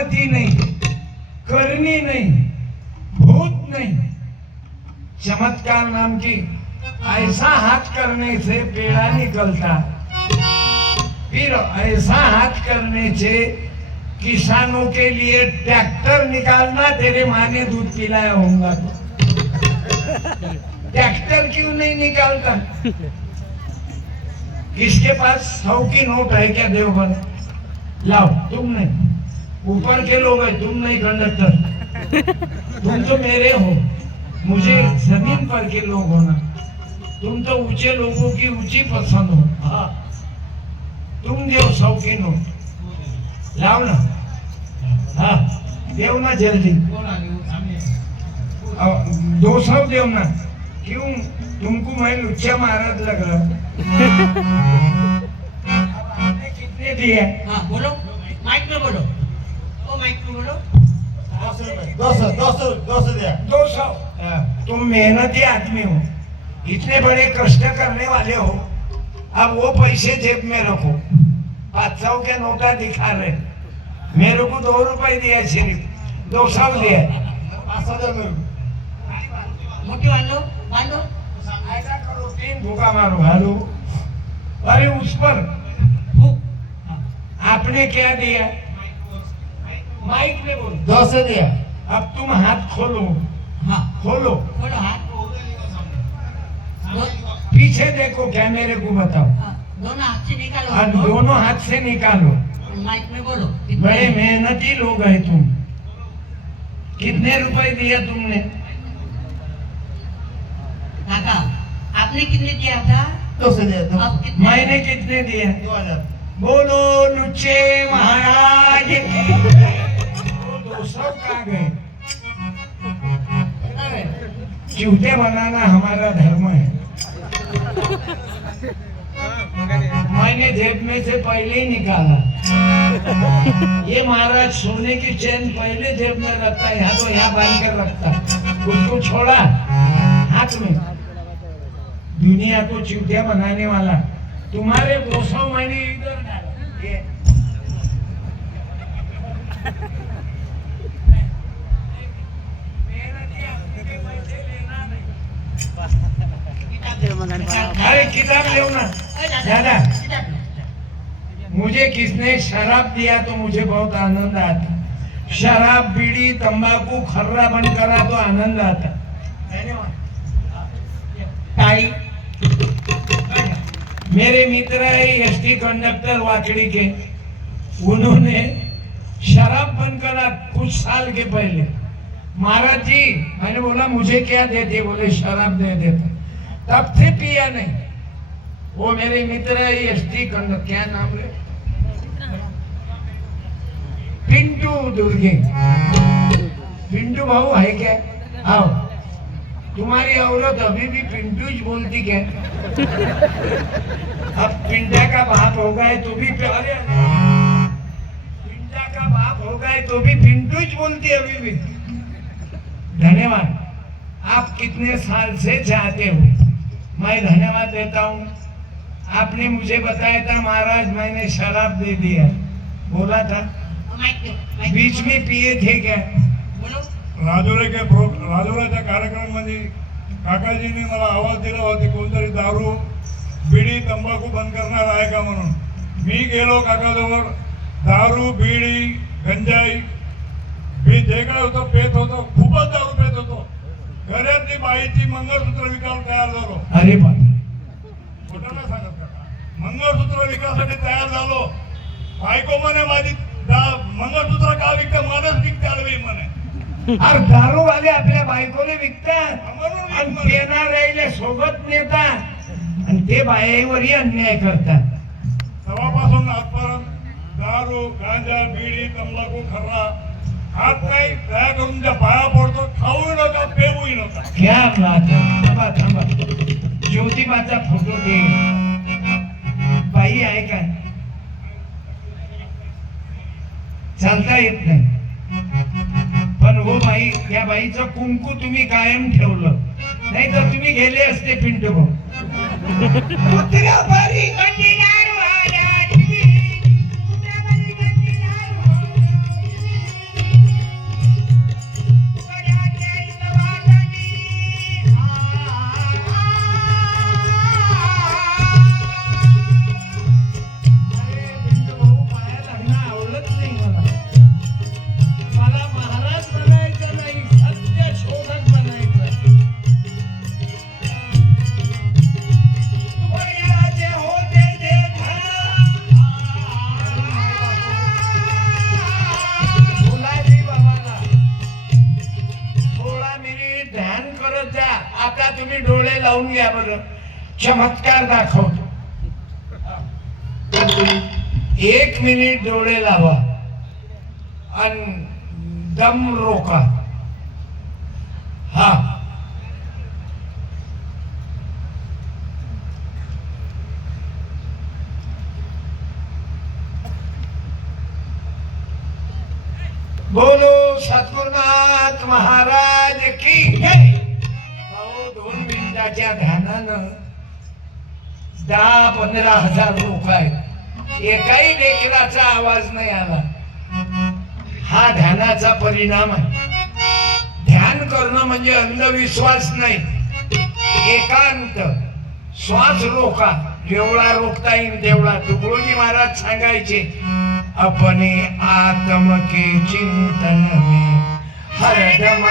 करामती नहीं, करनी नहीं, भूत नहीं, चमत्कार नाम की ऐसा हाथ करने से पेड़ा निकलता, फिर ऐसा हाथ करने से किसानों के लिए ट्रैक्टर निकालना। तेरे माँ ने दूध पिलाया होगा तो ट्रैक्टर क्यों नहीं निकालता? किसके पास 100 की नोट है क्या देवघर? लाओ। तुम नहीं, ऊपर के लोग हैं, तुम नहीं कंडक्टर, तुम तो मेरे हो, मुझे जमीन पर के लोग हो ना। तुम तो ऊंचे लोगों की ऊंची पसंद हो। हाँ, तुम देव 100 की नोट लाओ ना। हाँ देव ना जल्दी, 200 देव ना। क्यों तुमको मैं लुच्चा महाराज लग रहा? आपने कितने दिए? हाँ बोलो, माइक में बोलो, ओ माइक में बोलो। 200 दिया। 200। तुम मेहनती आदमी हो, इतने बड़े कष्ट करने वाले हो, अब वो पैसे जेब में रखो। 500 के नोटा दिखा रहे, मेरे को 2 रुपए दिया, सिर्फ 200 दिया। 5,000 मेरे को। मोटी बांधो, बांधो। ऐसा करो, 3 भूखा मारो। हेलो, अरे उस पर आपने क्या दिया? माइक में बोलो। 200 दिया। अब तुम हाथ खोलो। हाँ खोलो, बोलो हाथ। पीछे देखो, कैमरे को बताओ। हाँ, दोनों हाथ से निकालो। और दोनों हाथ से निकालो। माइक में बोलो। बड़े मेहनती लोग हैं तुम। कितने रुपए दिया तुमने? काका आपने कितने दिया था? 200 दिया। अब कितने? मैंने कितने दिए? 2000। बोलो लुच्चे महाराज की। 200 कहाँ गए? चूते बनाना हमारा धर्म है। मैंने जेब में से पहले ही निकाला। ये महाराज सोने की चेन पहले जेब में रखता है, यहाँ तो यहाँ बांध कर रखता, उसको छोड़ा हाथ में। दुनिया को चूतिया बनाने वाला, तुम्हारे 200 मैंने इधर डाला। ये अरे किताब लो ना दादा। मुझे किसने शराब दिया तो मुझे बहुत आनंद आता। शराब, बीड़ी, तंबाकू, खर्रा बंद करा तो आनंद आता। ताई मेरे मित्र है एसटी कंडक्टर वाकड़ी के, उन्होंने शराब बंद करा कुछ साल के पहले। महाराज जी, मैंने बोला मुझे क्या देते? बोले शराब दे देते। तब से पिया नहीं। वो मेरे मित्र है एसटी कंडक्टर, क्या नाम है? पिंटू दुर्गे। पिंटू भाऊ है क्या? आओ। तुम्हारी औरत अभी भी पिंटूज बोलती क्या? अब पिंटा का बाप हो गए तो भी प्यारे, पिंटा का बाप हो गए तो भी पिंटूज बोलती अभी भी। धन्यवाद। आप कितने साल से चाहते हो, मैं धन्यवाद देता हूँ। आपने मुझे बताया था महाराज मैंने शराब दे दिया, बोला था, बीच में पिए थे क्या? राजुराच्या कार्यक्रमामध्ये काकाजींनी मला आवाज दिला होता, कोणतरी दारू, बीडी, तंबाखू बंद करणार आहे का म्हणून. मी गेलो काकाजवळ. दारू, बीडी, गंजाई, मी जे काय होतं पेत होतो, खूपच दारू पेत होतो. घरातली बाईची मंगळसूत्र विकायला तयार झालो. अरे बाप, खोटं नाही सांगत काका. मंगळसूत्र विकायसाठी तयार झालो. बायको म्हणे माझी मंगळसूत्र का विकते? माणूस विकते आडवी म्हणे. अरे दारू वाले आपल्या बायकोले विकतात आणि पेनाऱ्याले सोबत नेतात आणि ते बायावरही अन्याय करतात. तेव्हापासून आजपर्यंत दारू, गांजा, बीडी, तंबाखू, खर्रा हात नाही तयार करून त्या पाया पडतो. खाऊ नका, पेऊ नका. क्या बात है. थांबा थांबा, ज्योतिबाचा फोटो दे. बाई आहे का? चालता येत नाही, पण हो बाई, त्या बाईचं कुंकू तुम्ही कायम ठेवलं, नाही तर तुम्ही गेले असते पिंटू भाऊ. तुम्ही डोळे लावून घ्या बरं, चमत्कार दाखवतो. 1 मिनिट डोळे लावा आणि दम रोका. हा, बोलो सद्गुरुनाथ महाराज की जय. भाऊ 2 मिनिटाच्या ध्यानानं 10-15 हजार लोक आहेत. एकाही लेकराचा आवाज नाही आला. हा ध्यानाचा परिणाम आहे. ध्यान करणं म्हणजे अंधविश्वास नाही, एकांत. श्वास रोका, जेवढा रोखता येईल तेवढा. तुकडोजी महाराज सांगायचे, अपने आत्म के चिंतन में हरदम